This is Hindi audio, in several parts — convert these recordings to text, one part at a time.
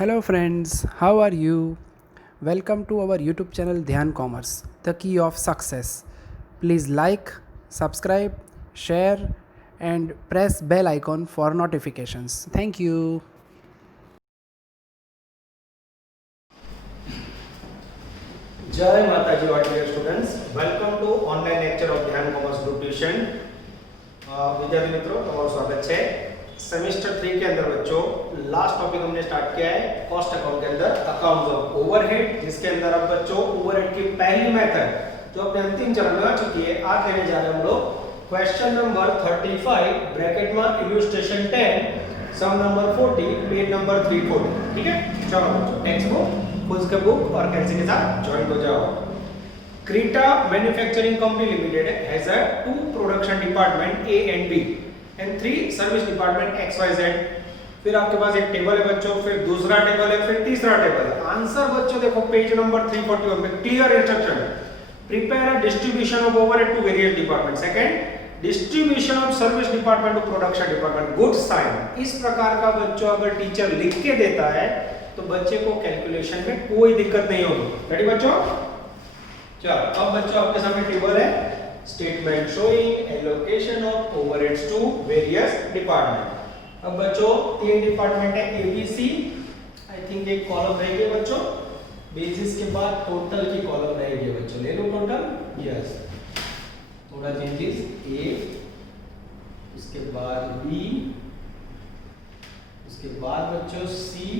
Hello friends, how are you? Welcome to our YouTube channel Dhyan Commerce, the key of success. Please like, subscribe, share and press bell icon for notifications. Thank you. जय माताजी all dear students welcome to online lecture of Dhyan commerce group tuition विद्यार्थी मित्रों તમારું સ્વાગત છે सेमेस्टर 3 के अंदर बच्चों लास्ट टॉपिक हमने स्टार्ट किया है कॉस्ट अकाउंट के अंदर अकाउंट्स ऑफ ओवरहेड जिसके अंदर अब बच्चों ओवरहेड की पहली मेथड जो अपने अंतिम चरण में आ चुकी है आज लेने जा रहे हैं हम लोग क्वेश्चन नंबर 35 ब्रैकेट में इलस्ट्रेशन 10 सम नंबर 40 पेज नंबर 340 ठीक है चलो बच्चों टेक्स्ट बुक खुद के बुक और कैंसिल के साथ ज्वाइन हो जाओ क्रीटा manufacturing company limited has a two production department A and B and 3 service department X Y Z फिर आपके पास एक टेबल है बच्चों फिर दूसरा टेबल है फिर तीसरा टेबल है आंसर बच्चों देखो पेज नंबर 341 में clear instruction prepare a distribution of overhead to various department second distribution of service department to production department good sign इस प्रकार का बच्चों अगर टीचर लिख के देता है तो बच्चे को कैलकुलेशन में कोई दिक्कत नहीं होगी रेडी बच्चों चलो अब बच्चों आपके सामने टेबल है statement showing allocation of overheads to various department अब बच्चों तीन डिपार्टमेंट है एबीसी आई थिंक एक कॉलम रहेगी बच्चों बेसिस के बाद टोटल की कॉलम रहेगी बच्चों ले लो टोटल यस थोड़ा चेंजेस ए उसके बाद बी उसके बाद बच्चों सी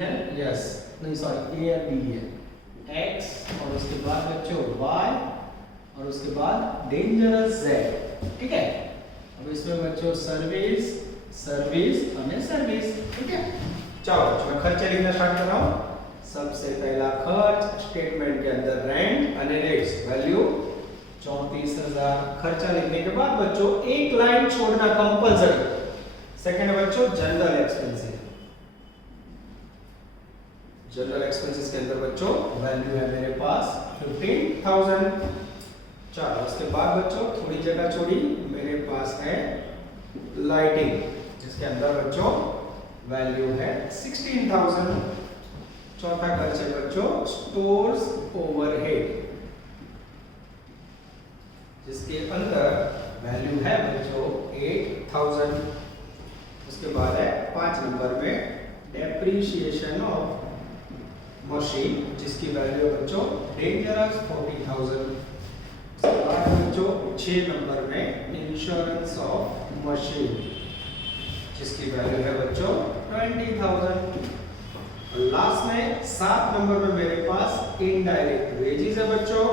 है यस नहीं सॉरी ए और बी है एक्स और उसके बाद बच्चों वाई और उसके बाद डेंजरस जेड ठीक है अब इसमें बच्चों सर्विस सर्विस और सर्विस ठीक है चलो मैं खर्चे लिखना स्टार्ट कर रहा हूं सबसे पहला खर्च स्टेटमेंट के अंदर रेंट और रेट्स वैल्यू 34000 खर्चा लिखने के बाद बच्चों एक लाइन छोड़ना कंपलसरी सेकंड बच्चों जनरल एक्सपेंसेस जनरल एक्सपेंसेस के अंदर बच्चों वैल्यू है मेरे पास 15000 चलो उसके बाद बच्चों थोड़ी जगह छोड़ी मेरे पास है लाइटिंग जिसके अंदर बच्चों वैल्यू है 16000 चौथा खर्च है बच्चों स्टोर्स ओवरहेड जिसके अंदर वैल्यू है बच्चों 8000 उसके बाद है 5 नंबर में डेप्रिसिएशन ऑफ मशीन जिसकी वैल्यू है बच्चों डेंजरस 40000 बच्चों 6 नंबर में इंश्योरेंस ऑफ मशीन जिसकी वैल्यू है बच्चों 20000 लास्ट में 7 नंबर में मेरे पास इनडायरेक्ट वेजेस है बच्चों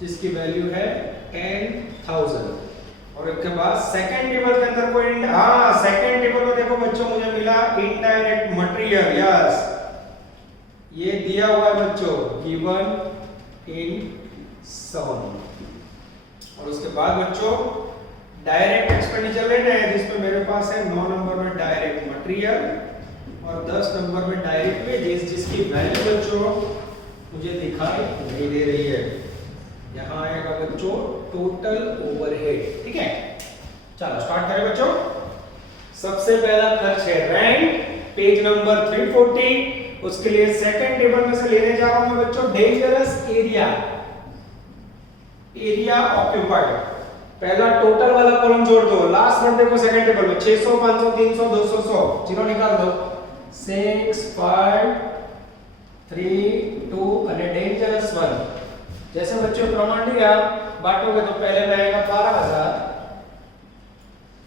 जिसकी वैल्यू है 10000 और इसके बाद सेकंड टेबल के अंदर कोई सेकंड टेबल में देखो बच्चों मुझे मिला इनडायरेक्ट मटेरियल यस ये दिया हुआ है बच्चों गिवन इन सम और उसके बाद बच्चों डायरेक्ट एक्सपेंडिचर लेना है जिसमें मेरे पास है 9 नंबर में डायरेक्ट मटेरियल और 10 नंबर में डायरेक्ट वेजेस जिसकी वैल्यू बच्चों मुझे दिखाई नहीं दे रही है यहाँ आएगा बच्चों टोटल ओवरहेड ठीक है चलो स्टार्ट करें बच्चों सबसे पहला खर्च है रेंट पेज नंबर 340 उसके लिए सेकंड टेबल में से लेने जा रहा हूं मैं बच्चों डेंजरस एरिया एरिया ऑक्यूपाइड पहला टोटल वाला कॉलम जोड़ दो लास्ट वन देखो सेकंड टेबल में 600 500 300 200 100 जीरो निकाल दो 6 5 3 2 और डेंजरस 1 जैसे बच्चों प्रमाण दिया बांटोगे तो पहले में आएगा 12000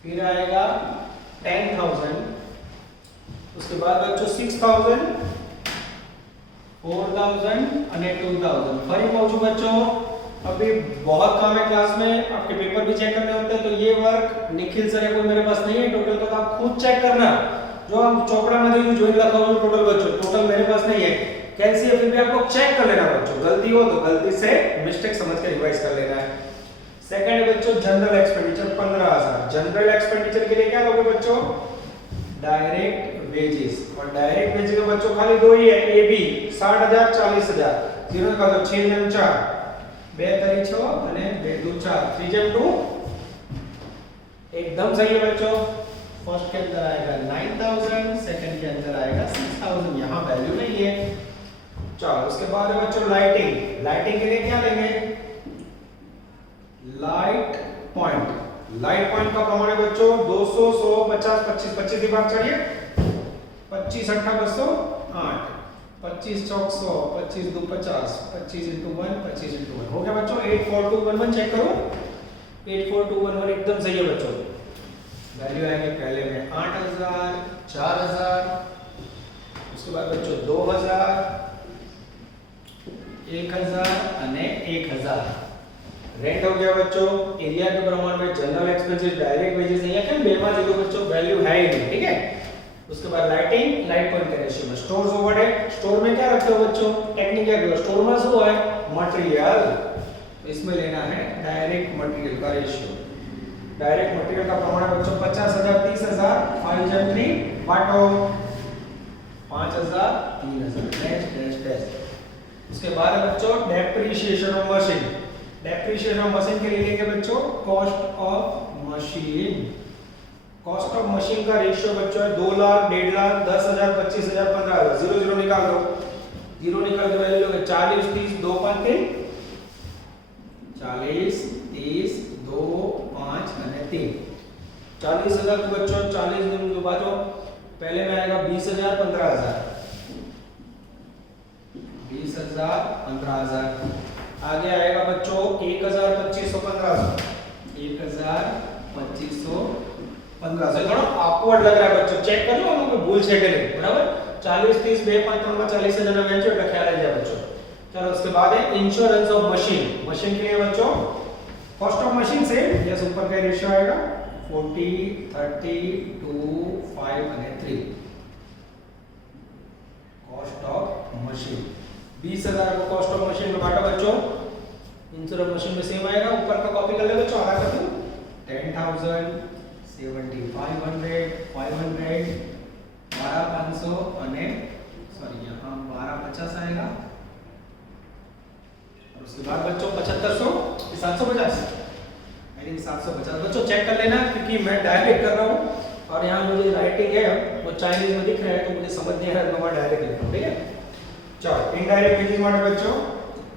फिर आएगा 10000 उसके बाद बच्चों 6000 4000 અને 2000 ફરી કહું છું बच्चों अभी बहुत काम है क्लास में आपके पेपर भी चेक करने होते हैं तो ये वर्क निखिल सर कोई मेरे पास नहीं है टोटल तो आप खुद चेक करना जो हम चौपड़ा में जो ज्वाइन लगा हुआ टोटल बच्चों टोटल मेरे पास नहीं है कैसी है फिर भी आपको चेक कर लेना बच्चों गलती हो तो गलती से मिस्टेक समझ के रिवाइज कर लेना है सेकंड बच्चों जनरल एक्सपेंडिचर 15000 जनरल एक्सपेंडिचर के लिए क्या लोगे बच्चों डायरेक्ट वेजेस और डायरेक्ट वेजेस में बच्चों खाली दो ही है ए बी 60000 40000 जीरो का तो 6 जन 4 2 तरी 6 અને 2 દુ 4 3 જેમ 2 एकदम सही है बच्चों फर्स्ट के अंदर आएगा 9000, सेकंड के अंदर आएगा 6000, यहाँ वैल्यू नहीं है। चलो उसके बाद है बच्चों लाइटिंग। लाइटिंग के लिए क्या लेंगे? Light point. लाइट पॉइंट का प्रमाण है बच्चों 200, 100, 50, 25, 25 दिमाग चढ़िए, 25 अट्ठा 208, 25 चौक 100, 25 दो 50, 25 into 1, 25 into 1 हो गया बच्चों। 84211 चेक करो, 84211 एकदम सही है बच्चों। वैल्यू आएंगे पहले में 8000, 4000, उसके बाद बच्चों 2000, 1000 અને 1000। रेंट हो गया बच्चों। एरिया के प्रमाण में जनरल एक्सपेंसेस, डायरेक्ट वेजेस है, या क्या बेमा जीरो बच्चों वैल्यू है ही नहीं, ठीक है। उसके बाद लाइटिंग, लाइट पॉइंट का रेशियो में स्टोर्स ओवरहेड। स्टोर में क्या रखते हो बच्चों? टेक्निकल स्टोर में શું है? मटेरियल। इसमें लेना है डायरेक्ट मटेरियल का रेशियो। डायरेक्ट मटेरियल का प्रमाण है बच्चों 50000, 30000, 5 जन 3 बांटो 5000, 3000 डैश डैश डैश। उसके बाद है बच्चों depreciation of machine. Depreciation of machine के लिए लेंगे बच्चों cost of machine. Cost of machine का रेशियो बच्चों है 2 लाख, 1.5 लाख, 10,000, 25,000, 15,000। 0 0 निकाल दो, 0 निकाल दो, वैल्यू होगा 40, 30, 2 5 3, 40, 30, 2 5 અને 3। 40,000 को बच्चों 40 दिन के बाद पहले में आएगा 20,000, 15,000, 20,000, 15,000। आगे आएगा बच्चों 1,000, 2,500, 1,500, 1,000, 2,500, 1,500। थोड़ा ऑकवर्ड लग रहा है बच्चों, चेक कर लो, कोई भूल से करे बराबर। 40, 30, 2 5 3 40 से जना वेंचर का ख्याल है बच्चों। चलो उसके बाद है इंश्योरेंस ऑफ मशीन। मशीन के लिए बच्चों कॉस्ट ऑफ मशीन से यस ऊपर का रेशियो आएगा 40, 30, 2 5 અને 3। कॉस्ट ऑफ मशीन 20,000 को कॉस्ट ऑफ मशीन में बांटो बच्चों। इंश्योरेंस मशीन में सेम आएगा, ऊपर का कॉपी कर ले बच्चों, आधा कर दो 10,000, 7,500, 500, 12,500 અને सॉरी यहाँ 12,50 आएगा। और उसके बाद बच्चों 7,500, 750, आई थिंक 750 बच्चों चेक कर लेना, क्योंकि मैं डायरेक्ट कर रहा हूँ और यहाँ मुझे राइटिंग है वो चाइनीज में दिख रहा है, तो मुझे समझ नहीं आ रहा है, तो मैं डायरेक्ट लिख रहा हूँ, ठीक है। चलो इनडायरेक्ट वेजेस माने बच्चों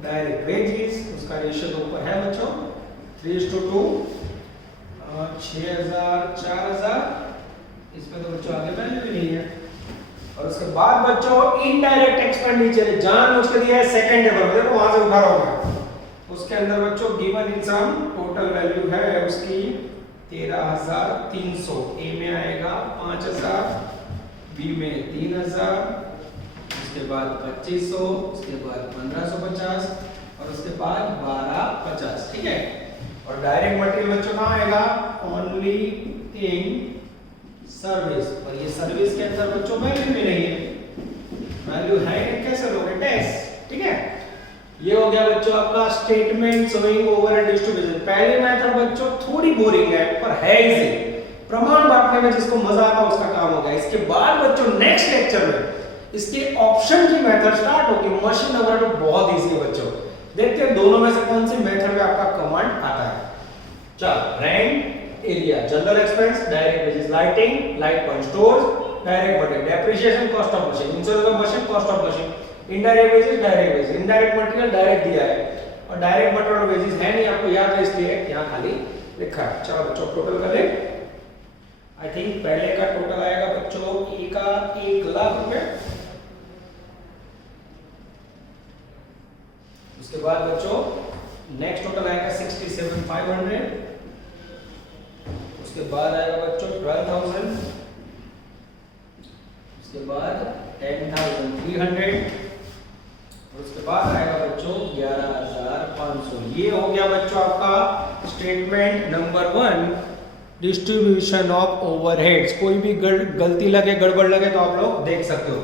डायरेक्ट वेजेस, उसका रेशियो तो ऊपर है बच्चों 3:2, 6,000, 4,000। इसमें तो बच्चों आगे वैल्यू भी नहीं है। और उसके बाद बच्चों इनडायरेक्ट एक्सपेंडिचर जान उसके दिया है सेकंड टेबल, देखो वहां से उठा रहा हूं मैं। उसके अंदर बच्चों given in sum total value है उसकी 13,300। ए में आएगा 5,000, बी में 3,000, उसके बाद 2,500, उसके बाद 1,550 और उसके बाद 1,250, ठीक है। और डायरेक्ट मटेरियल बच्चों कहाँ आएगा? Only in service. और ये सर्विस के अंदर बच्चों वैल्यू भी नहीं है, वैल्यू है नहीं, कैसे लोगे? टैक्स, ठीक है। ये हो गया बच्चों आपका स्टेटमेंट शोइंग ओवरहेड डिस्ट्रीब्यूशन। पहली मेथड बच्चों थोड़ी बोरिंग है पर है इजी, प्रमाण बांटने में जिसको मजा आता है उसका काम हो गया। इसके बाद बच्चों नेक्स्ट लेक्चर में इसके ऑप्शन की मेथड स्टार्ट होगी। मशीन ओवरहेड बहुत इजी है बच्चों, देखते हैं दोनों में से कौन सी मेथड में आपका कमांड आता है। चल rent, area, general expense, direct wages, lighting, light point, stores, direct material, depreciation, cost of machine, insurance of machine, cost of machine, indirect wages, direct wages, indirect material direct दिया है और डायरेक्ट मटेरियल और वेजेस है नहीं, आपको याद है इसलिए यहां खाली लिखा है। चलो बच्चों टोटल कर ले। आई थिंक पहले का टोटल आएगा बच्चों ए का 1 लाख रुपए, उसके बाद बच्चों नेक्स्ट टोटल आएगा 67,500, उसके बाद आएगा बच्चों 12,000, उसके बाद 10,300 और उसके बाद आएगा बच्चों 11,500। ये हो गया बच्चों आपका statement number 1, distribution of overheads. कोई भी गलती लगे, गड़बड़ लगे तो आप लोग देख सकते हो।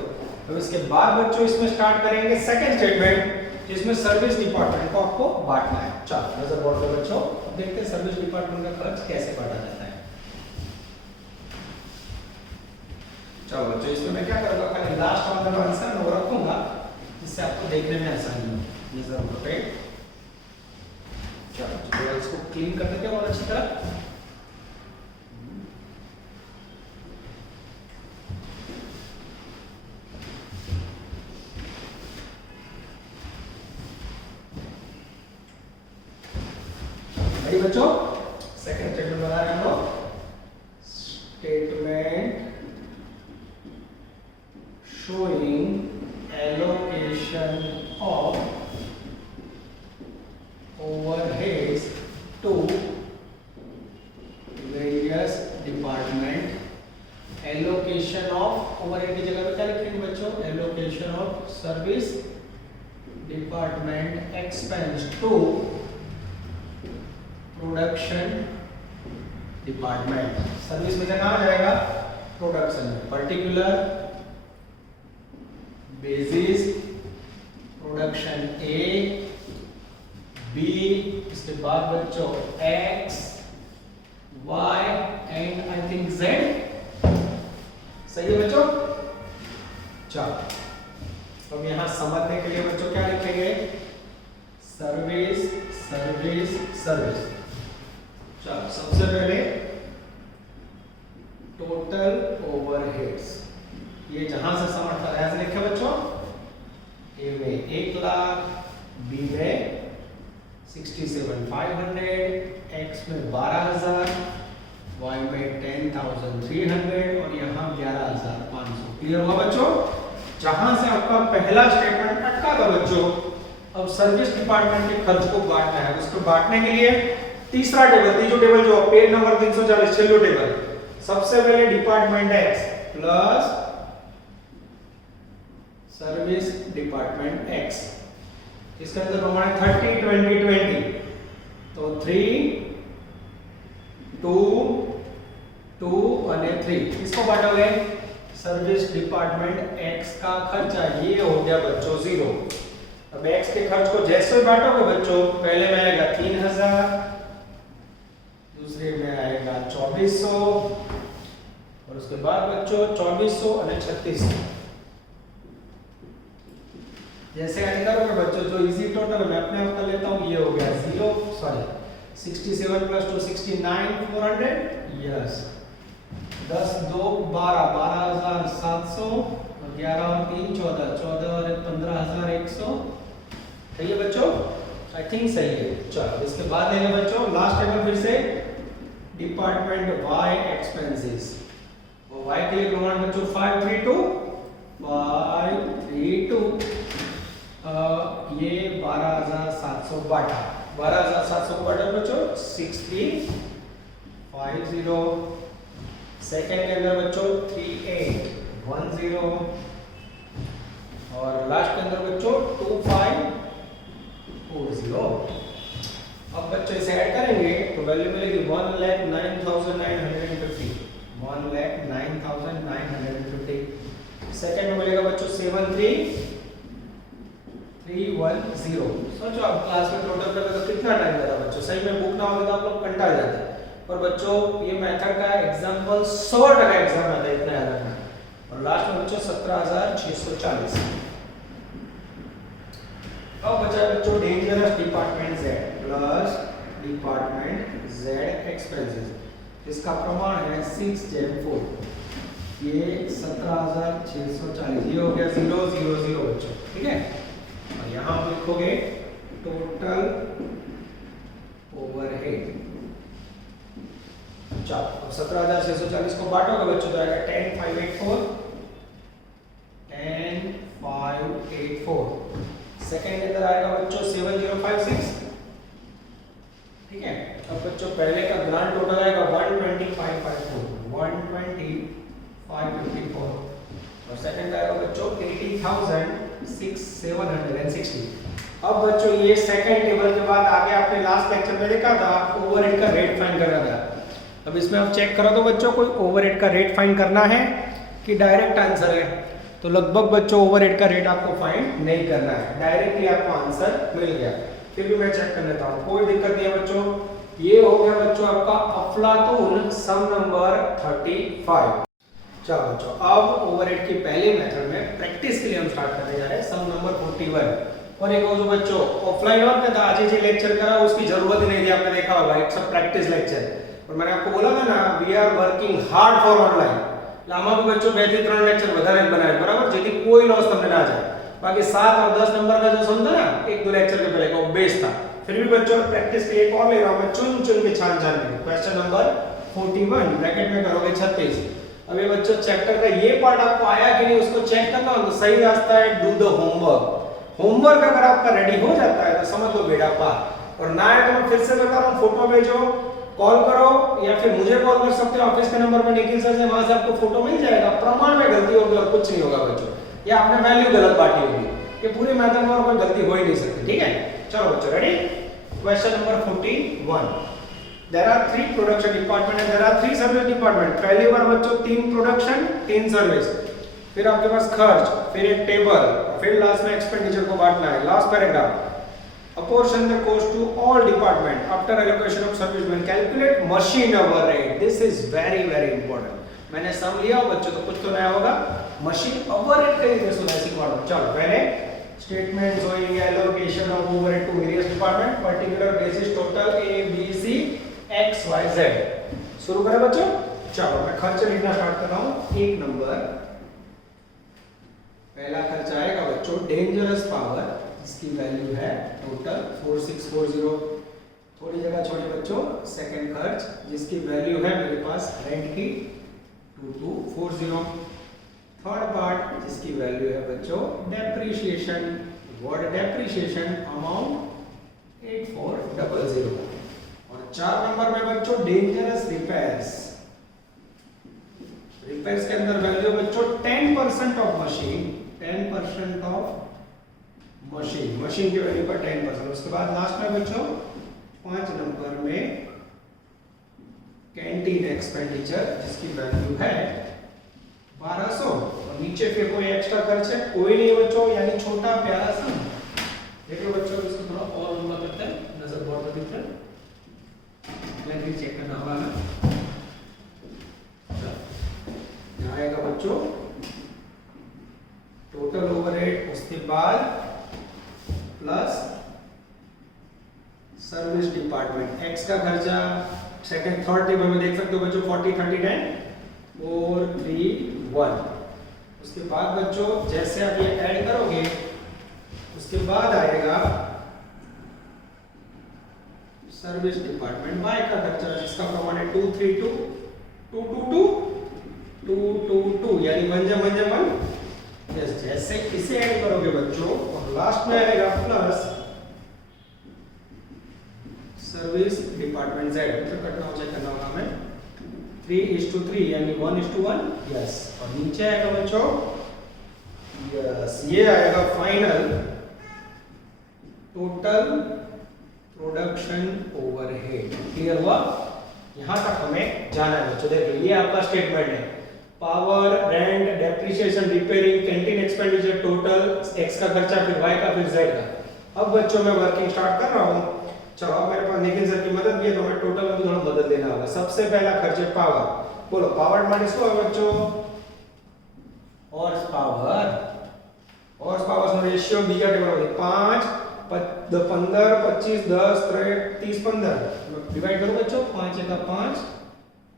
तो इसके बाद बच्चों इसमें स्टार्ट करेंगे सेकंड स्टेटमेंट, जिसमें सर्विस डिपार्टमेंट को आपको बांटना है। चलो नजर बोर्ड पे बच्चों, अब देखते हैं सर्विस डिपार्टमेंट का खर्च कैसे बांटा जाता है। चलो बच्चों इसमें मैं क्या करूंगा, खाली लास्ट वाला आंसर वो रखूंगा जिससे आपको देखने में आसानी हो। नजर बोर्ड पे चलो इसको क्लीन कर देते हैं और अच्छी तरह। देखिए बच्चों, सेकंड स्टेटमेंट बना रहे हैं हम लोग। Statement showing allocation of overheads to various department। Allocation of overhead की जगह पे क्या लिखेंगे बच्चों? Allocation of service department expense to production department. Service में कहाँ जाएगा? प्रोडक्शन में। Particular basis production A B, इसके बाद बच्चों X Y and I think Z. सही है बच्चों? चलो तो यहां समझने के लिए बच्चों क्या लिखेंगे? Service service service. चलो सबसे पहले टोटल ओवरहेड्स, ये जहां से समझता है ऐसे लिखे बच्चों। ए में 1 लाख, बी में 67,500, एक्स में 12,000, वाई में 10,300 और यहाँ 11,500। क्लियर हुआ बच्चों? जहां से आपका पहला स्टेटमेंट अटका था बच्चों, अब सर्विस डिपार्टमेंट के खर्च को बांटना है। उसको बांटने के लिए तीसरा टेबल, तीसरा टेबल जो पेज नंबर 340 चलो टेबल। सबसे पहले department x plus service department x, इसके अंदर प्रमाण 30 20 20, तो 3 2 2 और 3 इसको बांटोगे। सर्विस डिपार्टमेंट एक्स का खर्चा ये हो गया बच्चों 0। अब एक्स के खर्च को जैसे ही बांटोगे बच्चों, पहले में आएगा 3,000, दूसरे में आएगा 2,400 और उसके बाद बच्चों 2,400 और 3,600। जैसे ऐड करोगे बच्चों जो इजी टोटल मैं अपने आप कर लेता हूँ, ये हो गया 67 प्लस 2 69,400, यस 10 2 12 12,700 और 11 और 3 14 14 और 15,100। सही है बच्चों? आई थिंक सही है। चलो इसके बाद लेंगे बच्चों लास्ट टेबल फिर से डिपार्टमेंट वाई एक्सपेंसेस। और वाई के लिए प्रमाण बच्चों 532 ये 12,700 बांटा, 12,700 को बांटा बच्चों 6350। सेकंड के अंदर बच्चों 3810 और लास्ट के अंदर बच्चों 2540। अब बच्चों इसे ऐड करेंगे तो वैल्यू मिलेगी 1,09,950, 1,09,950। सेकंड में मिलेगा बच्चों 73,310। सोचो आप क्लास में टोटल करते तो कितना टाइम लगता बच्चों? सही में बुक ना होगा तो आप लोग कंटाल जाते हैं। पर बच्चों ये मेथड का एग्जांपल 100% एग्जाम आता है, इतना याद रखना। और लास्ट में बच्चों 17,640। अब बचा बच्चों dangerous department Z plus department Z expenses. इसका प्रमाण है 6/4, ये 17,640। ये हो गया 000 बच्चों, ठीक है। और यहाँ आप लिखोगे टोटल ओवरहेड। चलो अब 17,640 को बांटोगे बच्चों तो आएगा 10,584, 10,584। सेकेंड के अंदर आएगा बच्चों 7,056, ठीक है। अब बच्चों पहले का ग्रांड टोटल आएगा 120,554, 120,554 और सेकंड आएगा बच्चों 80,760। अब बच्चों ये सेकंड टेबल के बाद आगे आपने लास्ट लेक्चर में देखा था ओवरहेड का रेट फाइंड करना था। अब इसमें आप चेक करो तो बच्चों कोई ओवरहेड का रेट फाइंड करना है कि डायरेक्ट आंसर है? तो लगभग बच्चों ओवरहेड का रेट आपको फाइंड नहीं करना है, डायरेक्टली आपको आंसर मिल गया। फिर भी मैं चेक कर लेता हूँ, कोई दिक्कत नहीं है बच्चों। ये हो गया बच्चों आपका अफलातून सम नंबर 35। चलो बच्चों अब ओवरहेड की पहले मेथड में प्रैक्टिस के लिए हम स्टार्ट करने जा रहे हैं सम नंबर 41। और एक और जो बच्चों ऑफलाइन वर्क था आज जो लेक्चर करा उसकी जरूरत ही नहीं थी, आपने देखा होगा एक सब प्रैक्टिस लेक्चर। और मैंने आपको बोला था ना we are working hard for online, लामा भी बच्चों 2-3 लेक्चर વધારે બનાવે બરાબર, જેથી કોઈ લોસ તમને ના જાય। बाकी 7 और 10 नंबर का जो सुनता ना 1-2 लेक्चर के पहले का बेस था, फिर भी बच्चों प्रैक्टिस के लिए एक और ले रहा हूं मैं, चुन चुन के छान छान के। क्वेश्चन नंबर 41 ब्रैकेट में करोगे 36। अभी बच्चों चैप्टर का ये पार्ट आपको आया कि नहीं उसको चेक करना हो तो सही रास्ता है डू द होमवर्क। होमवर्क अगर आपका रेडी हो जाता है तो समझ लो बेटा पार, और ना है तो मैं फिर से बता रहा हूं, फोटो भेजो, कॉल करो या फिर मुझे कॉल कर सकते हो ऑफिस के नंबर पे, निखिल सर से, वहां से आपको फोटो मिल जाएगा। प्रमाण में गलती होगी और कुछ नहीं होगा बच्चों, या आपने वैल्यू गलत बांटी होगी, कि पूरे मैथड में और कोई गलती हो ही नहीं सकती। ठीक है, चलो बच्चों ready. Question number 41, there are 3 production department and there are 3 service department. पहली बार बच्चों 3 प्रोडक्शन 3 सर्विस, फिर आपके पास खर्च, फिर एक टेबल, फिर लास्ट में एक्सपेंडिचर को बांटना है। Last paragraph, apportion the cost to all department after allocation of service when calculate machine hour rate. This is very important। मैंने सम लिया बच्चों तो कुछ तो नया होगा। मशीन ओवर रेट करेंगे सुना इसी को। चलो पहले स्टेटमेंट होगी allocation of overhead to various department particular basis total A B C X Y Z. शुरू करें बच्चों। चलो मैं खर्च लिखना स्टार्ट कर रहा हूं। 1 नंबर, पहला खर्च आएगा बच्चों डेंजरस पावर, इसकी वैल्यू है टोटल 4640। थोड़ी जगह छोड़ी बच्चों। सेकंड खर्च जिसकी वैल्यू है मेरे पास रेंट की 2240। थर्ड पार्ट जिसकी वैल्यू है बच्चों डेप्रिसिएशन, वर्ड डेप्रिसिएशन अमाउंट 8400। और 4 नंबर में बच्चों डेंजरस रिपेयर्स। रिपेयर्स के अंदर वैल्यू बच्चों 10% of machine, 10% of machine, machine की वैल्यू पर 10%। उसके बाद लास्ट में बच्चों 5 नंबर में कैंटीन एक्सपेंडिचर जिसकी वैल्यू है 1200। और नीचे फिर कोई एक्स्ट्रा खर्च है कोई नहीं बच्चों, यानी छोटा प्यारा सा। देखो बच्चों इसको थोड़ा और लंबा करते हैं, नजर बोर्ड पर दिख रहा है, मैं भी चेक करना होगा ना। यहाँ आएगा बच्चों टोटल ओवरहेड, उसके बाद प्लस सर्विस डिपार्टमेंट एक्स का खर्चा। सेकंड थर्ड टेबल में देख सकते हो बच्चों 40 30 10 4 3 1। उसके बाद बच्चों जैसे आप ये ऐड करोगे उसके बाद आएगा सर्विस डिपार्टमेंट वाई का खर्चा जिसका प्रमाण है 232 222 222 यानी 1 यस। जैसे इसे ऐड करोगे बच्चों और लास्ट में आएगा प्लस सर्विस डिपार्टमेंट जेड, तो कटना हो चेक करना होगा हमें 3:3 यानी 1:1 यस। और नीचे आएगा बच्चों यस, ये आएगा final total production overhead. Clear हुआ? यहां तक हमें जाना है बच्चों। देखिए ये आपका स्टेटमेंट है, power, rent, depreciation, repairing, canteen expenditure, total x का खर्चा, फिर वाई का, फिर जेड का। अब बच्चों मैं वर्किंग स्टार्ट कर रहा हूं। चलो अब मेरे पास निखिल सर की मदद भी है तो मैं टोटल में थोड़ा मदद लेना होगा। सबसे पहला खर्च है पावर। बोलो पावर माइनस को बच्चों हॉर्स पावर। हॉर्स पावर से रेशियो दिया टेबल में 5 15 25 10 30 15 डिवाइड करो बच्चों। 5 का 5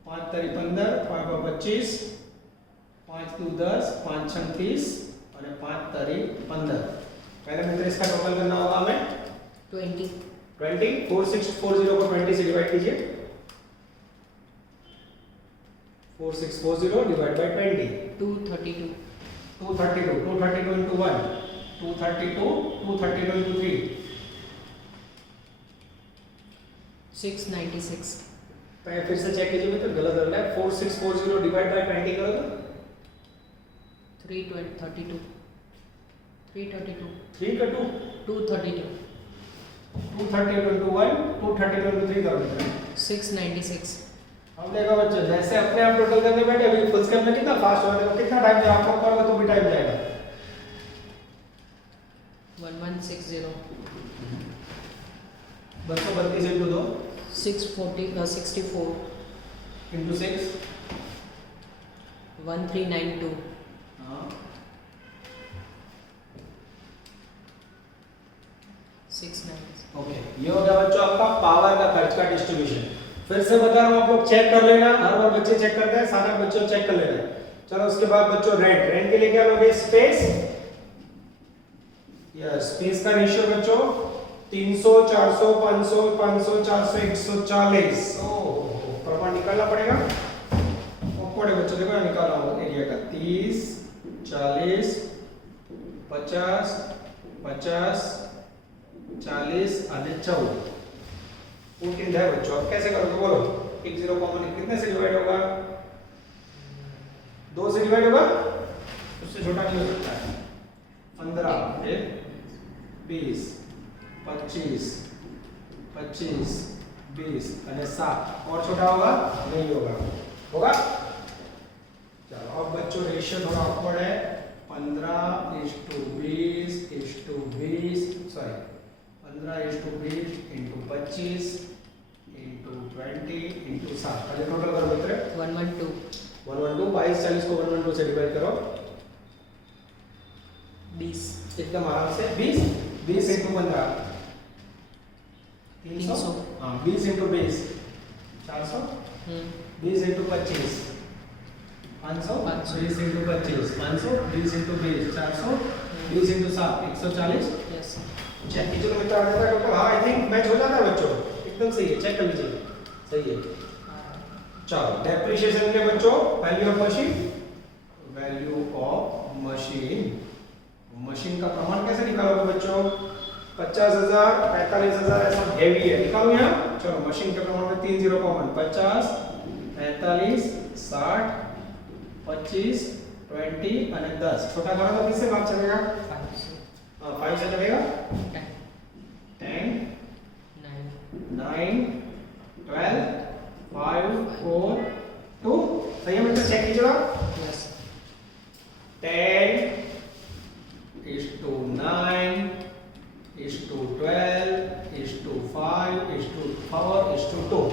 5 3 15 5 25 5 2 10 5 6 30 और 5 3 15। पहले मित्र इसका टोटल करना होगा हमें 20 4640 को 20 से डिवाइड कीजिए। 4640 डिवाइड बाय 20 232 232 into 1 232 into 3 696 पहले फिर से चेक कीजिए तो गलत लग रहा है। 4640 डिवाइड बाय 20 करो तो 332 332 3 का 2 232 232 into 1 232 into 3 करो बेटा 696। अब देखो बच्चों जैसे अपने आप टोटल करने बैठे अभी फुल स्केप में कितना फास्ट हो रहा है, कितना टाइम जाएगा आपको करोगे तो भी टाइम जाएगा। 1160 बच्चों 32 into 2 640 64 into 6 1392 हाँ 696। ओके ये हो गया बच्चों आपका पावर का खर्च का डिस्ट्रीब्यूशन। फिर से बता रहा हूँ आप लोग चेक कर लेना, हर बार बच्चे चेक करते हैं, सारे बच्चों चेक कर लेना। चलो उसके बाद बच्चों रेंट के लिए क्या लोगे स्पेस। यस स्पेस का रेशियो बच्चों 300, 400, 500, 500, 400, 140। प्रमाण निकालना पड़ेगा। पड़े बच्चों देखो निकाला हूँ एरिया का 30, 40, 50, 50, 40 और 14। 14 है बच्चों। अब कैसे करोगे बोलो? एक जीरो कॉमन कितने से डिवाइड होगा? 2 से डिवाइड होगा, उससे छोटा नहीं हो सकता है। 15, 20, 25, 25, 20 और 7 और छोटा होगा नहीं होगा? होगा? चलो अब बच्चों रेशियो थोड़ा ऑकवर्ड है। 15:20 सॉरी 15:20 into 25 into 20 into 7। पहले टोटल करो मित्र। 112 112 22 40 को 112 से डिवाइड करो। 20 एकदम आराम से 20 into 15 300 हाँ 20 into 20 400 20 into 25 500 20 into 25 500 20 into 20 400 20 into 7 140। yes check कीजिए मित्र आ जाता है टोटल। हाँ आई थिंक मैच हो जाता है बच्चों, एकदम सही है। चेक कर लीजिए सही है। चलो डेप्रिसिएशन के बच्चों value of machine, value of machine, machine का प्रमाण कैसे निकालोगे बच्चों? 50,000 45,000 ऐसा हेवी है, निकालो यहाँ। चलो मशीन के प्रमाण में 3 जीरो कॉमन 50 45 60 25 20 और 10। छोटा करो तो किससे भाग चलेगा? 5 से चलेगा। 10 9 12 5 4 2 सही है बेटा? चेक कीजिए yes 10 is to 9 is to 12 is to 5 is to 4 is to 2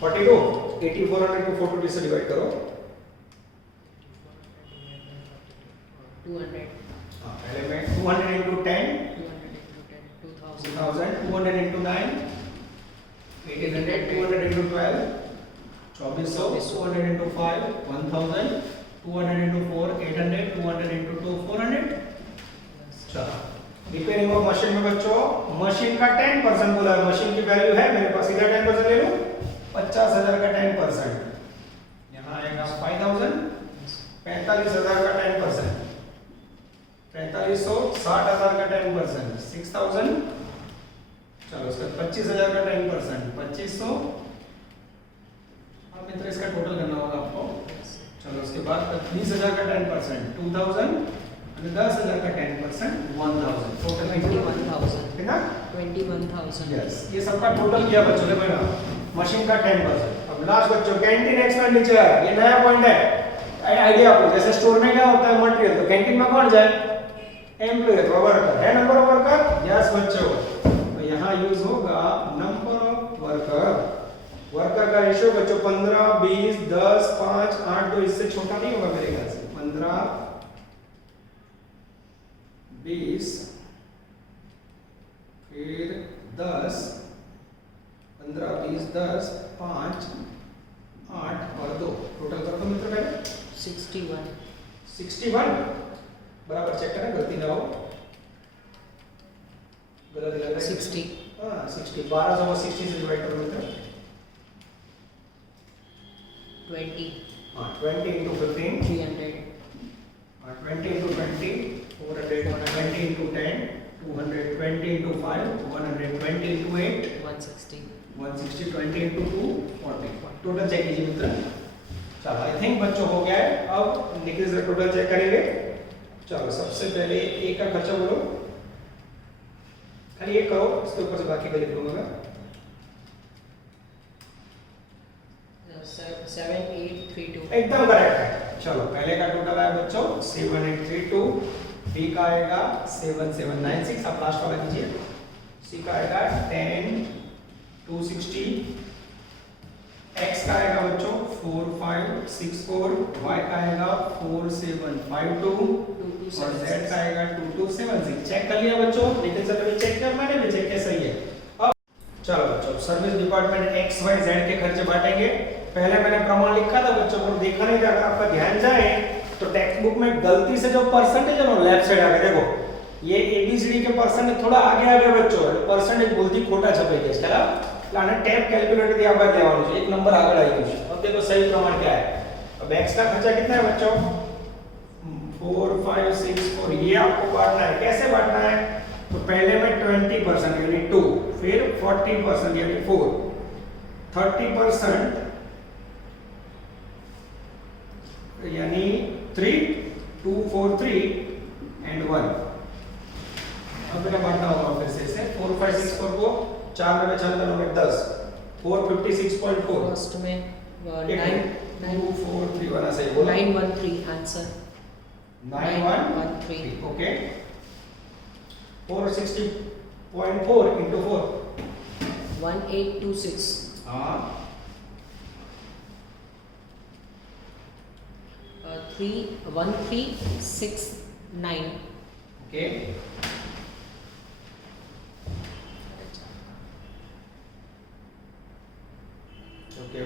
42 8400 को 420 से डिवाइड करो। 200 हाँ पहले मैं 200 into 10 2000 200 into 9 1800 200 into 12 2400 200 into 5 1000 200 into 4 800 200 into 2 400। चलो रिपेयरिंग ऑफ मशीन में बच्चों मशीन का 10% बोला है। मशीन की वैल्यू है मेरे पास, सीधा 10% ले लूं। 50,000 का 10% यहाँ आएगा 5,000। 45,000 का 10% 4500 60,000 का 10% 6,000। चलो उसका 25,000 का 10% 2500। अब मित्र इसका टोटल करना होगा आपको। चलो उसके बाद 20,000 का 10% 2,000 और 10,000 का 10% 1,000। टोटल 21,000 कितना? 21,000 यस ये सबका टोटल किया बच्चों ने ना मशीन का 10%। अब लास्ट बच्चों कैंटीन एक्सपेंडिचर, ये नया पॉइंट है। आइडिया आपको जैसे स्टोर में क्या होता है मटेरियल, तो कैंटीन में कौन जाए? एम्प्लॉय अथवा वर्कर है। नंबर ऑफ वर्कर यस बच्चों, तो यहाँ यूज होगा नंबर ऑफ वर्कर। वर्कर का रेशियो बच्चों 15 20 10 5 8 2 इससे छोटा नहीं होगा मेरे ख्याल से। 15 20 फिर 10 15 20 10 5 8 और 2 टोटल कर दो मित्र पहले 61 बराबर चेक करना गलती ना हो। गलत लग रहा है 60 हाँ 60 1200 को 60 से डिवाइड करो मित्र। 20 हाँ 20 into 15 300 20 into 20 400 20 into 10 200 20 into 5 120 into 8 160 160 20 into 2 40 total check कीजिए मित्र। चलो आई थिंक बच्चों हो गया है। अब निखिल से टोटल चेक करेंगे। चलो सबसे पहले ए का खर्चा बोलो, खाली एक करो इसके ऊपर से बाकी का लिख लूंगा। 7832 एकदम करेक्ट है। चलो पहले का टोटल आया बच्चों 7832, बी का आएगा 7796, आप लास्ट वाला कीजिए। सी का आएगा 10260, एक्स का आएगा बच्चों 4564, वाई का आएगा 4752 और जेड का आएगा 2276। चेक कर लिया बच्चों? लेकिन सर अभी चेक किया, मैंने भी चेक किया, सही है। अब चलो बच्चों service department X Y Z के खर्चे बांटेंगे। पहले मैंने प्रमाण लिखा था बच्चों को देखा नहीं था। अगर आपका ध्यान जाए तो टेक्स्ट बुक में गलती से जो परसेंटेज है ना लेफ्ट साइड आ गया, देखो ये एबीसीडी के परसेंट थोड़ा आगे आ गया बच्चों परसेंटेज बोलती खोटा छपे છે ચલા લાને ટેપ કેલ્ક્યુલેટર થી આબાદ લેવાનું છે એક નંબર આગળ આવી ગયું છે अब देखो सही प्रमाण क्या है अब x का खर्चा कितना है बच्चों 4 5 6 4 ये आपको बांटना है कैसे बांटना है तो पहले में 20% यानी 2 फिर 40% यानी 4 30% यानी 3 2 4 3 एंड 1 अब बेटा बांटना होगा फिर से इसे 4 5 6 4 को 4 में 4 में 10 456.4 फर्स्ट में 9 2 4 3 1 ऐसे बोला 913 आंसर 913 ओके 460.4 into 4 1826 हां 1369 ओके ओके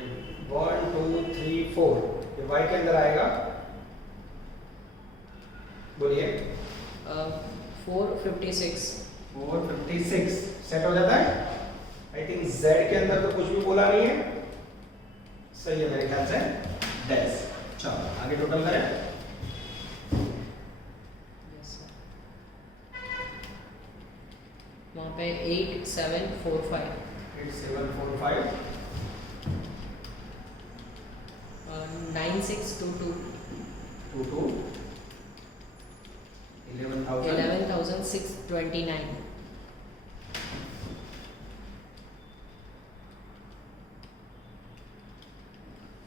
1 2 3 4 ये y के अंदर आएगा बोलिए 456 456 सेट हो जाता है आई थिंक z के अंदर तो कुछ भी बोला नहीं है सही है मेरे ख्याल से डैश चलो आगे टोटल करें यस सर वहाँ पे 8745 8745 9622 22 11000 11629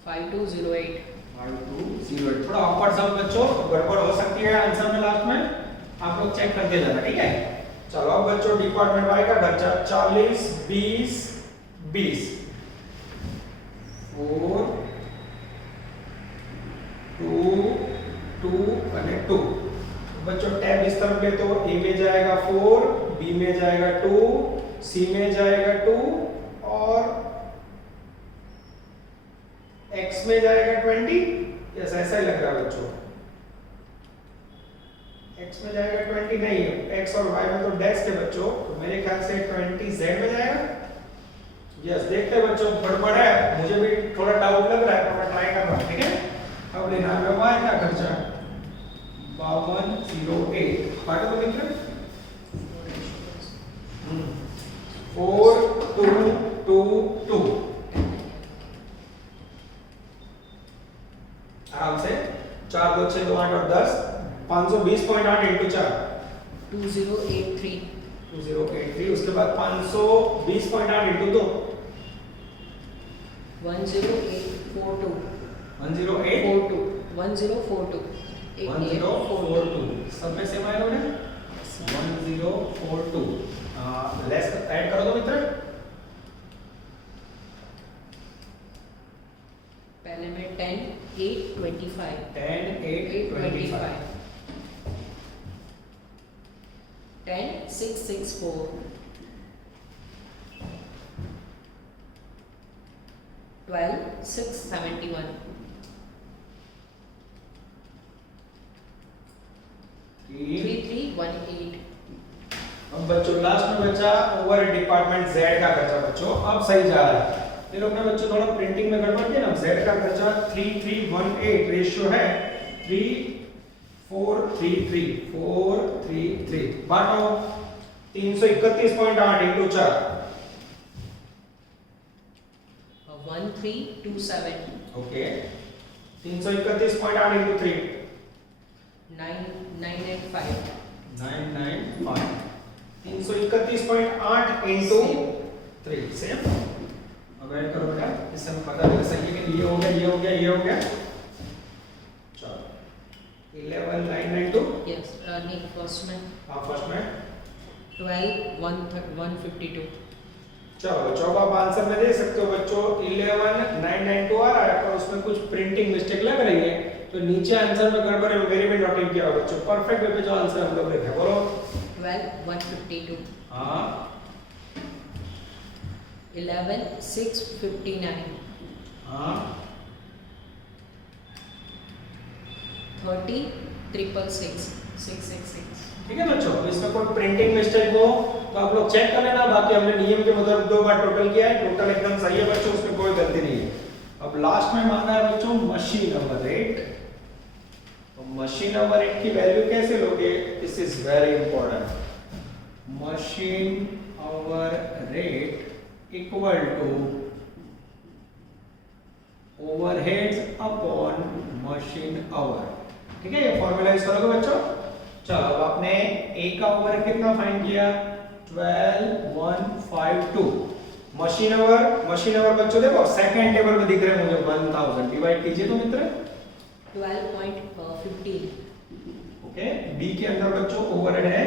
5208 5208 थोड़ा ऑकवर्ड सब बच्चों गड़बड़ हो सकती है आंसर में लास्ट में आप लोग चेक करते जाना ठीक है चलो अब बच्चों डिपार्टमेंट वाई का खर्चा 40 20 20 4 2 2 અને 2 बच्चों टैब इस तरफ ले तो ए में जाएगा 4 बी में जाएगा 2 सी में जाएगा 2 और x में जाएगा 20 यस ऐसा ही लग रहा है बच्चों x में जाएगा 20 नहीं है x और y में तो डैश थे बच्चों तो मेरे ख्याल से 20 z में जाएगा यस देखते हैं बच्चों गड़बड़ है मुझे भी थोड़ा डाउट लग रहा है तो मैं ट्राई कर रहा हूं ठीक है अब लेना है y का खर्चा 5208 काटो तो मित्र 4222 आराम से 4 2 6 2 8 और 10 520.8 into 4 2083 2083 उसके बाद 520.8 into 2 10842 108 1042 1042 सब में सेम आएगा बेटा 1042 लेस ऐड करो तो मित्र पहले में 10 825 10 825 10 664 12 671 3318 अब बच्चों लास्ट में बचा ओवर डिपार्टमेंट Z का खर्चा बच्चों अब सही जा रहा है ये लोग ने बच्चों थोड़ा प्रिंटिंग में गड़बड़ किया ना Z का खर्चा 3318 रेशियो है 433 बांटो 331.8 into 4 1327 okay 331.8 into 3 995 995 331.8 into 3 same अब ऐड करो बेटा इससे हमें पता लगा सही है कि ये हो गया ये हो गया ये हो गया चलो 11992 यस नहीं फर्स्ट में हां फर्स्ट में 12 152 चलो बच्चों अब आप आंसर में दे सकते हो बच्चों 11992 आ रहा है पर उसमें कुछ प्रिंटिंग मिस्टेक लग रही है तो नीचे आंसर में गड़बड़ है मेरे में नोट किया होगा बच्चों परफेक्ट वे पे जो आंसर हम लोग लिखे बोलो 12 152 हां 11 659 हां 30 666 666 ठीक है बच्चों, इसमें कोई प्रिंटिंग मिस्टेक हो तो आप लोग चेक कर लेना, बाकी हमने नियम के मुताबिक 2 बार टोटल किया है, टोटल एकदम सही है बच्चों, उसमें कोई गलती नहीं है। अब लास्ट में मांगा है बच्चों मशीन ओवर रेट। तो मशीन ओवर रेट की वैल्यू कैसे लोगे, this is very important. Machine hour rate equal to overheads upon machine hour. ठीक है, ये फॉर्मूला यूज करोगे बच्चों। चलो अब आपने ए का ओवर कितना फाइंड किया, 12152। मशीन ओवर बच्चों देखो सेकंड टेबल में दिख रहे हैं मुझे 1000, डिवाइड कीजिए तो मित्र 12.15। ओके, बी के अंदर बच्चों ओवरहेड है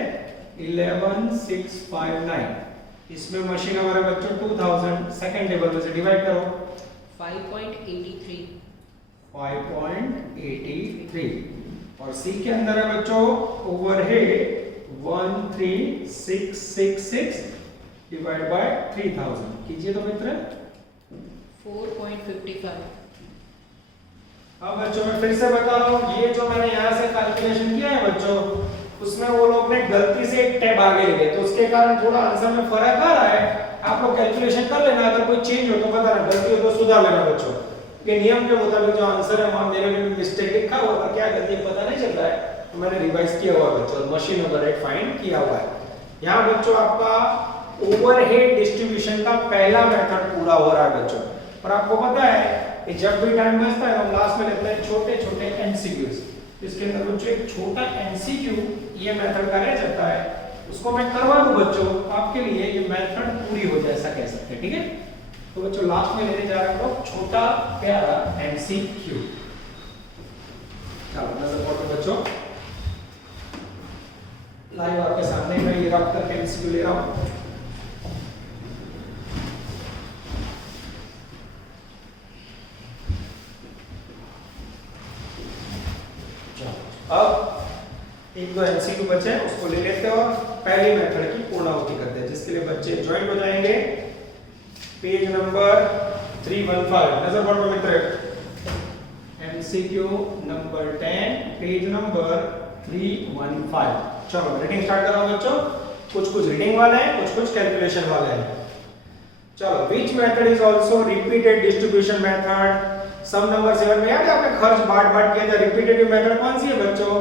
11659, इसमें मशीन ओवर है बच्चों 2000, सेकंड टेबल में से डिवाइड करो 5.83। 5.83 और सी के अंदर है बच्चों ओवरहेड 13666 डिवाइड बाय 3000, कीजिए तो मित्र 4.55। अब बच्चों मैं फिर से बता रहा हूँ, ये जो मैंने यहाँ से कैलकुलेशन किया है बच्चों, उसमें वो लोग ने गलती से एक टैब आगे लिखे, तो उसके कारण थोड़ा आंसर में फर्क आ रहा है। आप लोग कैलकुलेशन कर लेना, अगर कोई चेंज हो तो बताना, गलती हो तो सुधार लेना बच्चों। कि नियम के मुताबिक जो आंसर है वहां मेरे में मिस्टेक लिखा हुआ है, क्या गलती पता नहीं चल रहा है, तो मैंने रिवाइज किया हुआ है बच्चों, मशीन ओवर रेट फाइंड किया हुआ है। यहाँ बच्चों आपका ओवरहेड डिस्ट्रीब्यूशन का पहला मेथड पूरा हो रहा है बच्चों। और आपको पता है कि जब भी टाइम बचता है हम लास्ट में लेते हैं छोटे छोटे एमसीक्यूज, इसके अंदर बच्चों एक छोटा एमसीक्यू ये मेथड का रह जाता है, उसको मैं करवा दूं बच्चों आपके लिए, ये मेथड पूरी हो जाए ऐसा कह सकते हैं। ठीक है, तो बच्चों लास्ट में लेने जा रहे हैं लोग छोटा प्यारा एमसीक्यू। चलो नजर पड़ो बच्चों, लाइव आपके सामने मैं ये रख करके एमसीक्यू ले रहा हूं। अब एक दो एमसीक्यू बचे हैं, उसको ले लेते हैं और पहली मेथड की पूर्णाहुति करते हैं, जिसके लिए बच्चे ज्वाइन हो जाएंगे। पेज नंबर 315, नजर पड़ो मित्र, एमसीक्यू नंबर 10, पेज नंबर 315। चलो रीडिंग स्टार्ट कर रहा हूं बच्चों, कुछ रीडिंग वाले हैं, कुछ कैलकुलेशन वाले हैं। चलो, which method is also repeated distribution method. Sum नंबर 7 में याद है आपने खर्च बांट किया था, रिपीटेटिव मेथड कौन सी है बच्चों,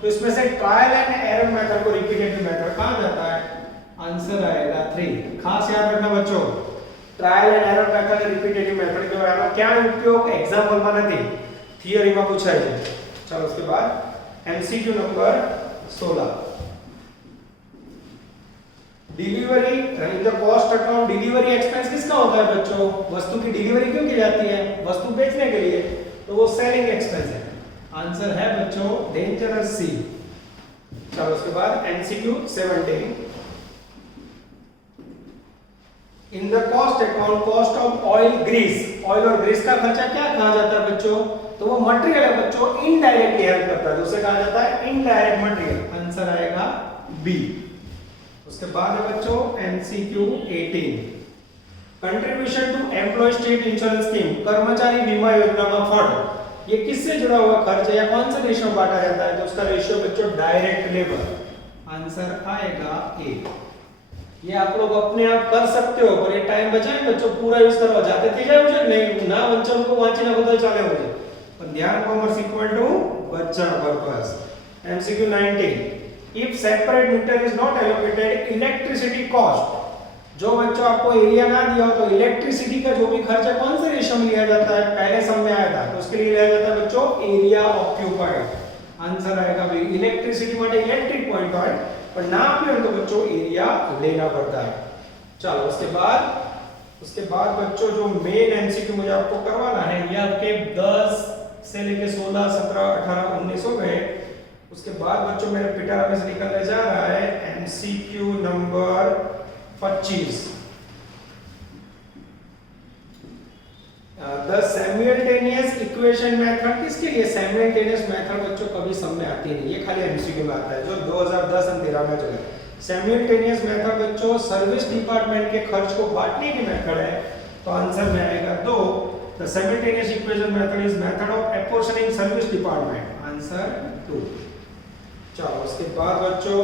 तो इसमें से ट्रायल एंड एरर मेथड को रिपीटेटिव मेथड कहा जाता है, आंसर आएगा 3। खास याद रखना बच्चों, trial and error method repetitive method के बारे में क्या उपयोग एग्जांपल में नहीं, थियरी में पूछा है। चलो उसके बाद MCQ number 16, delivery in the cost account, delivery expense किसका होता है बच्चों, वस्तु की डिलीवरी क्यों की जाती है, वस्तु बेचने के लिए, तो वो सेलिंग एक्सपेंस है, आंसर है बच्चों डेंजरस सी। चलो उसके बाद MCQ 17, in the cost account cost of oil Greece, oil और ग्रीस का खर्चा क्या कहा जाता है बच्चों, तो वो मटेरियल है बच्चों, इनडायरेक्टली हेल्प करता है, तो उसे कहा जाता है इनडायरेक्ट मटेरियल, आंसर आएगा बी। उसके बाद है बच्चों MCQ 18, contribution to employee state insurance scheme, कर्मचारी बीमा योजना में फंड, ये किससे जुड़ा हुआ खर्च है या कौन सा रेशियो में बांटा जाता है, तो उसका रेशियो बच्चों डायरेक्ट लेबर, आंसर आएगा ए। ये आप लोग अपने आप कर सकते हो, पर ये टाइम बचाए बच्चों, पूरा यूज करवा जाते थे जाए मुझे नहीं ना बच्चों को वांची ना बताओ चले मुझे, पर ध्यान कॉमर्स इक्वल टू बच्चा purpose. MCQ 19, if separate meter is not allocated electricity cost, जो बच्चों आपको एरिया ना दिया हो तो इलेक्ट्रिसिटी का जो भी खर्च है कौन से रेशियो में लिया जाता है, पहले सम में आया था, तो उसके लिए लिया जाता है बच्चों एरिया ऑक्यूपाइड, आंसर आएगा भाई इलेक्ट्रिसिटी માટે इलेक्ट्रिक पॉइंट હોય पर ना भी तो बच्चों एरिया लेना पड़ता है। चलो उसके बाद बच्चों जो मेन एमसीक्यू मुझे आपको करवाना है, ये आपके 10 से लेके 16 17 18 19 हो गए। उसके बाद बच्चों मेरे पिटारा में से निकलने जा रहा है MCQ number 25, the simultaneous equation method, किसके लिए सिमुलेटेनियस मेथड बच्चों कभी सम में आती नहीं, ये खाली एमसीक्यू में आता है, जो 2010 और 13 में चले। सिमुलेटेनियस मेथड बच्चों सर्विस डिपार्टमेंट के खर्च को बांटने की मेथड है, तो आंसर में आएगा 2। The simultaneous equation method is method of apportioning service department, answer 2। चलो उसके बाद बच्चों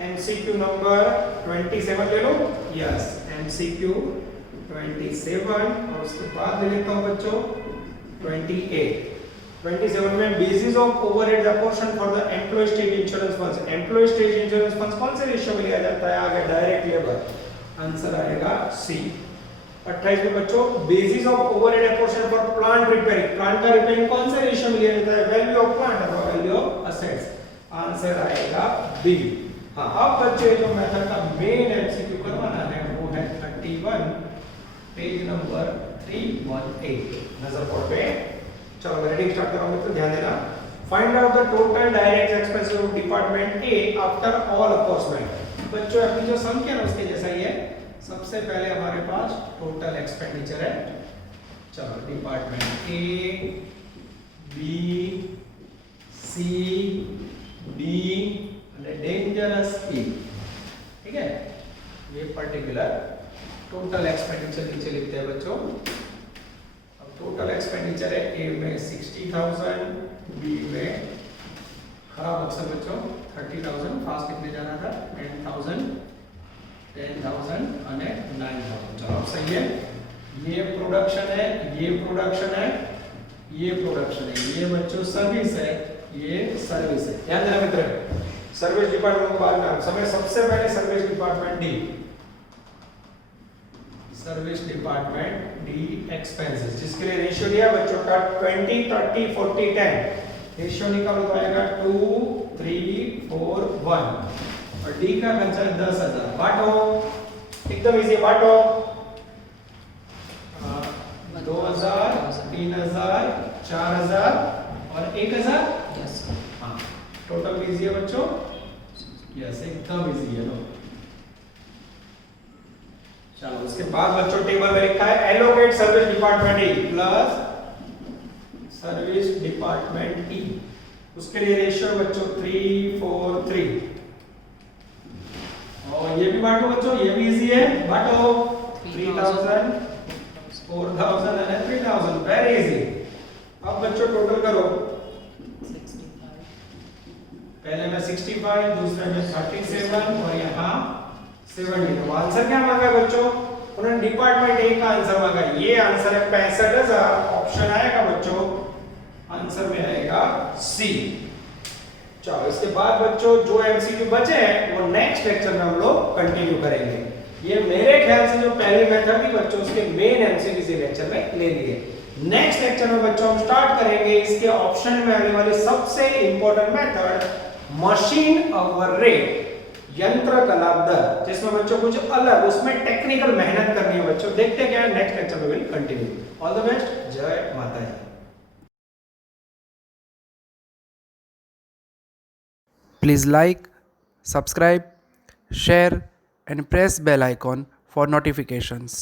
MCQ नंबर 27 ले लो, यस MCQ 27 और उसके बाद ले लेता हूँ बच्चों 27 में basis of overhead apportion for the employee state insurance funds. Employee state insurance funds कौन से रेशियो में लिया जाता है? आगे डायरेक्ट लेबर, आंसर आएगा सी। 28 में बच्चों basis of overhead apportion for plant repairing. Plant का रिपेयरिंग कौन से रेशियो में लिया जाता है? वैल्यू ऑफ प्लांट अथवा वैल्यू ऑफ असेट्स, आंसर आएगा बी। हाँ, अब बच्चे जो मेथड का मेन एमसीक्यू करवाना है वो है 31 पेज नंबर 318 नजर पड़ पे। चलो मैं रीडिंग स्टार्ट कर रहा हूं, तो ध्यान देना। Find out the total direct expenses of department A after all apportionment. बच्चों अपनी जो सम किया ना उसके जैसा ही है। सबसे पहले हमारे पास टोटल एक्सपेंडिचर है। चलो department A, B, C, D dangerous ई, ठीक है। ये पर्टिकुलर टोटल एक्सपेंडिचर नीचे लिखते हैं बच्चों। अब टोटल एक्सपेंडिचर है ए में 60,000, बी में खराब अक्सर बच्चों 30,000, फास्ट लिखने जाना था 10,000 और 9,000। चलो अब सही है। ये प्रोडक्शन है, ये प्रोडक्शन है, ये प्रोडक्शन है, ये बच्चों सर्विस है, ये सर्विस है। ध्यान देना मित्र, सर्विस डिपार्टमेंट को बाद में समय सबसे पहले service department D, service department D expenses, जिसके लिए रेशियो दिया बच्चों का 20 30 40 10। रेशियो निकालो तो आएगा 2 3 4 1 और डी का खर्चा है 10,000। बांटो, एकदम इजी, बांटो 2,000 3,000 4,000 और 1,000। Yes. हाँ, टोटल इजी है बच्चों, यस एकदम इजी है। लो चलो उसके बाद बच्चों टेबल में लिखा है allocate service department E plus service department E. उसके लिए रेशियो बच्चों 3 4 3 और ये भी बांटो बच्चों, ये भी इजी है, बांटो 3,000 4,000 और 3,000, वेरी इजी। अब बच्चों टोटल करो, 65. पहले में 65, दूसरे में 37 और यहाँ 70। तो आंसर क्या मांगा है बच्चों? उन्होंने डिपार्टमेंट ए का आंसर मांगा, ये आंसर है 65,000। ऑप्शन आएगा बच्चों, आंसर में आएगा सी। चलो इसके बाद बच्चों जो एमसीक्यू बचे हैं वो नेक्स्ट लेक्चर में हम लोग कंटिन्यू करेंगे। ये मेरे ख्याल से जो पहली मेथड थी बच्चों उसके मेन एमसीक्यू इसी लेक्चर में ले लिए। नेक्स्ट लेक्चर में बच्चों हम स्टार्ट करेंगे इसके ऑप्शन में आने वाली सबसे important method machine hour rate, यंत्र का लाभ दर, जिसमें बच्चों कुछ अलग उसमें टेक्निकल मेहनत करनी है बच्चों। देखते हैं क्या नेक्स्ट लेक्चर में will continue. All the best, जय माता दी। Please like, subscribe, share and press bell icon for notifications.